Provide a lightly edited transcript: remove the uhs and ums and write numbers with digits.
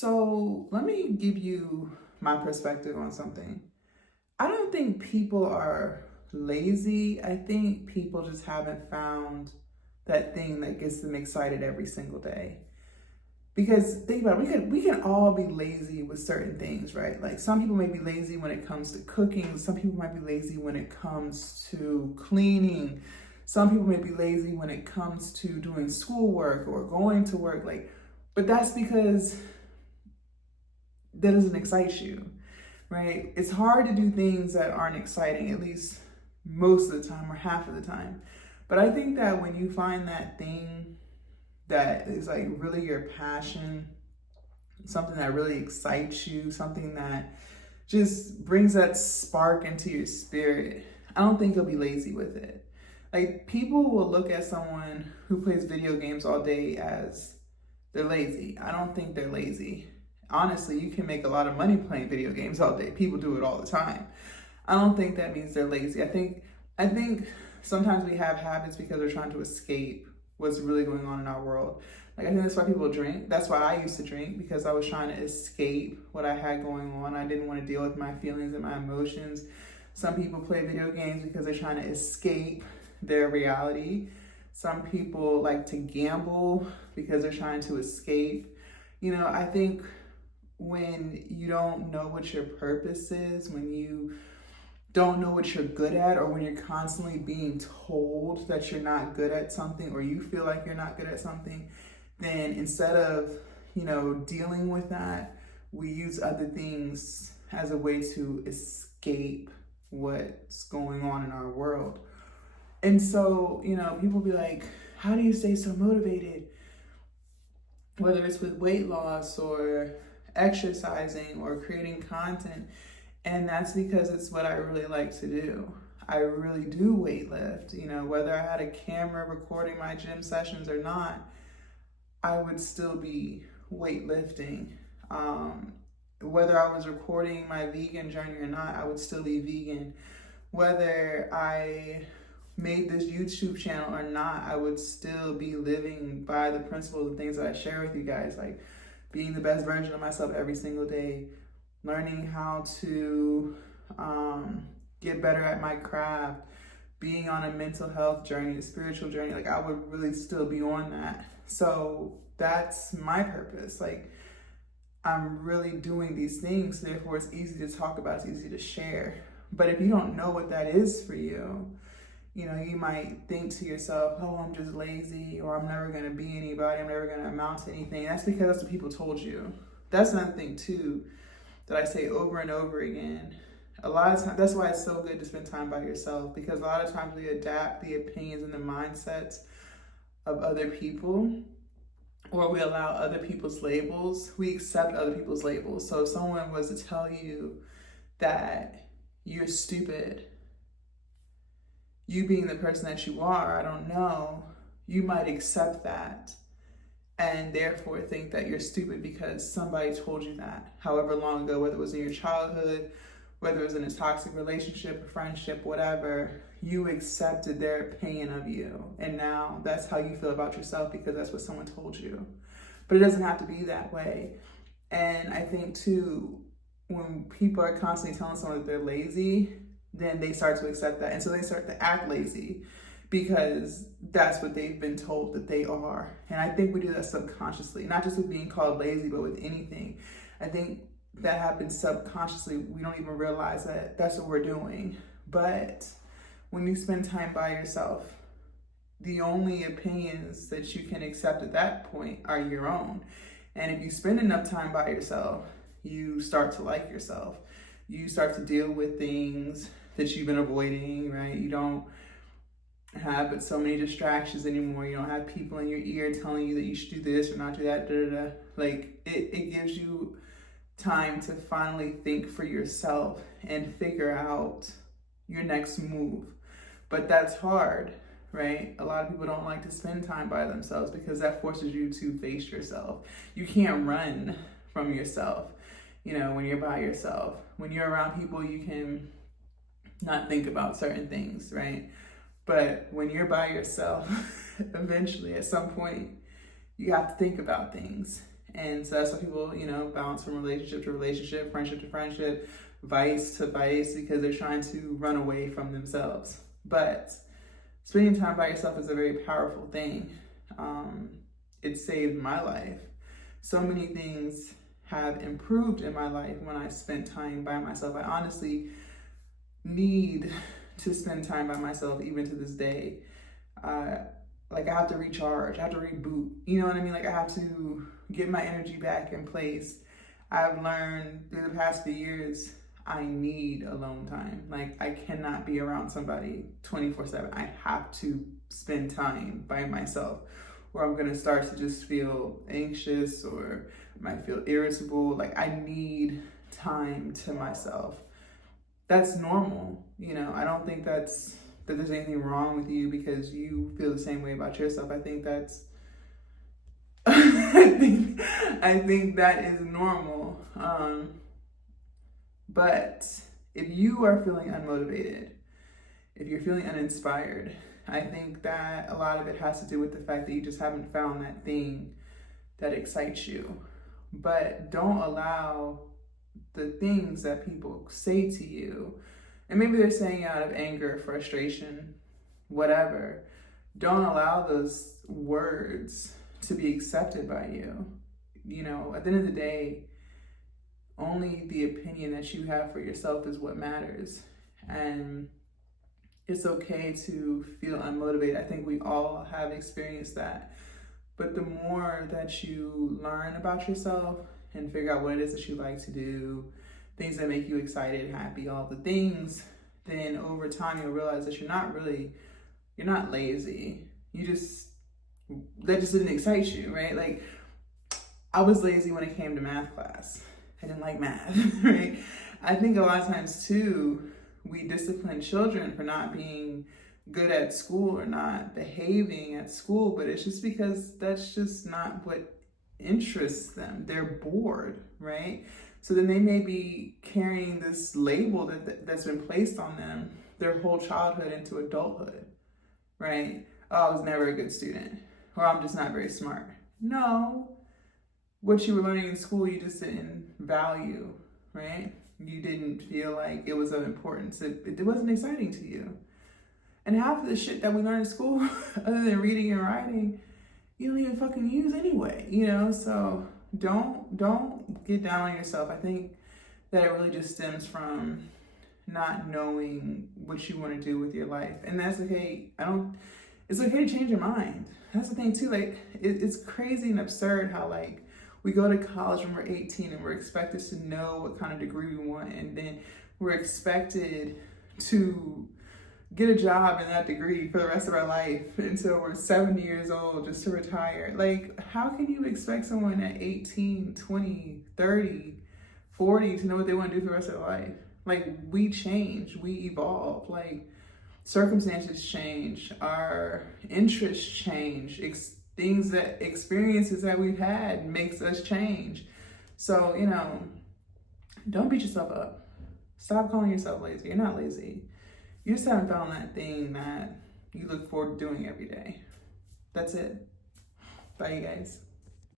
So let me give you my perspective on something. I don't think people are lazy. I think people just haven't found that thing that gets them excited every single day. Because think about it, we can all be lazy with certain things, right? Like some people may be lazy when it comes to cooking, some people might be lazy when it comes to cleaning, some people may be lazy when it comes to doing schoolwork or going to work. But that's because that doesn't excite you, right? It's hard to do things that aren't exciting, at least most of the time or half of the time. But I think that when you find that thing that is like really your passion, something that really excites you, something that just brings that spark into your spirit, I don't think you'll be lazy with it. Like people will look at someone who plays video games all day as they're lazy. I don't think they're lazy. Honestly, you can make a lot of money playing video games all day. People do it all the time. I don't think that means they're lazy. I think sometimes we have habits because we're trying to escape what's really going on in our world. Like I think that's why people drink. That's why I used to drink, because I was trying to escape what I had going on. I didn't want to deal with my feelings and my emotions. Some people play video games because they're trying to escape their reality. Some people like to gamble because they're trying to escape. I think when you don't know what your purpose is, when you don't know what you're good at, or when you're constantly being told that you're not good at something, or you feel like you're not good at something, then instead of, dealing with that, we use other things as a way to escape what's going on in our world. And so, people be like, how do you stay so motivated? Whether it's with weight loss or exercising or creating content. And that's because it's what I really like to do. I really do weightlift. Whether I had a camera recording my gym sessions or not, I would still be weightlifting. Whether I was recording my vegan journey or not, I would still be vegan. Whether I made this YouTube channel or not, I would still be living by the principles and things that I share with you guys, like being the best version of myself every single day, learning how to get better at my craft, being on a mental health journey, a spiritual journey. Like I would really still be on that. So that's my purpose. Like I'm really doing these things, therefore it's easy to talk about, it's easy to share. But if you don't know what that is for you, you might think to yourself, oh, I'm just lazy, or I'm never going to be anybody, I'm never going to amount to anything. That's because that's what people told you. That's another thing too that I say over and over again. A lot of times, that's why it's so good to spend time by yourself, because a lot of times we adapt the opinions and the mindsets of other people, or we allow other people's labels. We accept other people's labels. So if someone was to tell you that you're stupid, you being the person that you are, I don't know, you might accept that and therefore think that you're stupid because somebody told you that, however long ago, whether it was in your childhood, whether it was in a toxic relationship, a friendship, whatever, you accepted their opinion of you. And now that's how you feel about yourself because that's what someone told you. But it doesn't have to be that way. And I think too, when people are constantly telling someone that they're lazy, then they start to accept that. And so they start to act lazy because that's what they've been told that they are. And I think we do that subconsciously, not just with being called lazy, but with anything. I think that happens subconsciously. We don't even realize that that's what we're doing. But when you spend time by yourself, the only opinions that you can accept at that point are your own. And if you spend enough time by yourself, you start to like yourself. You start to deal with things that you've been avoiding, right? You don't have but so many distractions anymore. You don't have people in your ear telling you that you should do this or not do that, Like it gives you time to finally think for yourself and figure out your next move. But that's hard, right? A lot of people don't like to spend time by themselves because that forces you to face yourself. You can't run from yourself, when you're by yourself. When you're around people, you can not think about certain things, right? But when you're by yourself, eventually at some point, you have to think about things. And so that's why people, bounce from relationship to relationship, friendship to friendship, vice to vice, because they're trying to run away from themselves. But spending time by yourself is a very powerful thing. It saved my life. So many things have improved in my life when I spent time by myself. I honestly need to spend time by myself even to this day. Like I have to recharge, I have to reboot, you know what I mean? Like I have to get my energy back in place. I've learned through the past few years, I need alone time. Like I cannot be around somebody 24/7. I have to spend time by myself, or I'm gonna start to just feel anxious or might feel irritable. Like I need time to myself. That's normal, I don't think that there's anything wrong with you because you feel the same way about yourself. I think that's I think that is normal. But if you are feeling unmotivated, if you're feeling uninspired, I think that a lot of it has to do with the fact that you just haven't found that thing that excites you. But don't allow the things that people say to you, and maybe they're saying out of anger, frustration, whatever, don't allow those words to be accepted by you. At the end of the day, only the opinion that you have for yourself is what matters. And it's okay to feel unmotivated. I think we all have experienced that. But the more that you learn about yourself and figure out what it is that you like to do, things that make you excited, happy, all the things, then over time you'll realize that you're not lazy. That just didn't excite you, right? Like I was lazy when it came to math class. I didn't like math, right? I think a lot of times too, we discipline children for not being good at school or not behaving at school, but it's just because that's just not what interests them. They're bored, right? So then they may be carrying this label that's been placed on them their whole childhood into adulthood, right? Oh, I was never a good student, or I'm just not very smart. No, what you were learning in school, you just didn't value, right? You didn't feel like it was of importance. It wasn't exciting to you. And half of the shit that we learn in school, other than reading and writing, you don't even fucking use anyway, So don't get down on yourself. I think that it really just stems from not knowing what you want to do with your life. And that's okay. It's okay to change your mind. That's the thing too. Like it's crazy and absurd how like we go to college when we're 18 and we're expected to know what kind of degree we want, and then we're expected to get a job in that degree for the rest of our life until we're 70 years old just to retire. Like, how can you expect someone at 18, 20, 30, 40 to know what they want to do for the rest of their life? Like, we change, we evolve, like circumstances change, our interests change, experiences that we've had makes us change. So, don't beat yourself up. Stop calling yourself lazy. You're not lazy. You just haven't found that thing that you look forward to doing every day. That's it. Bye, you guys.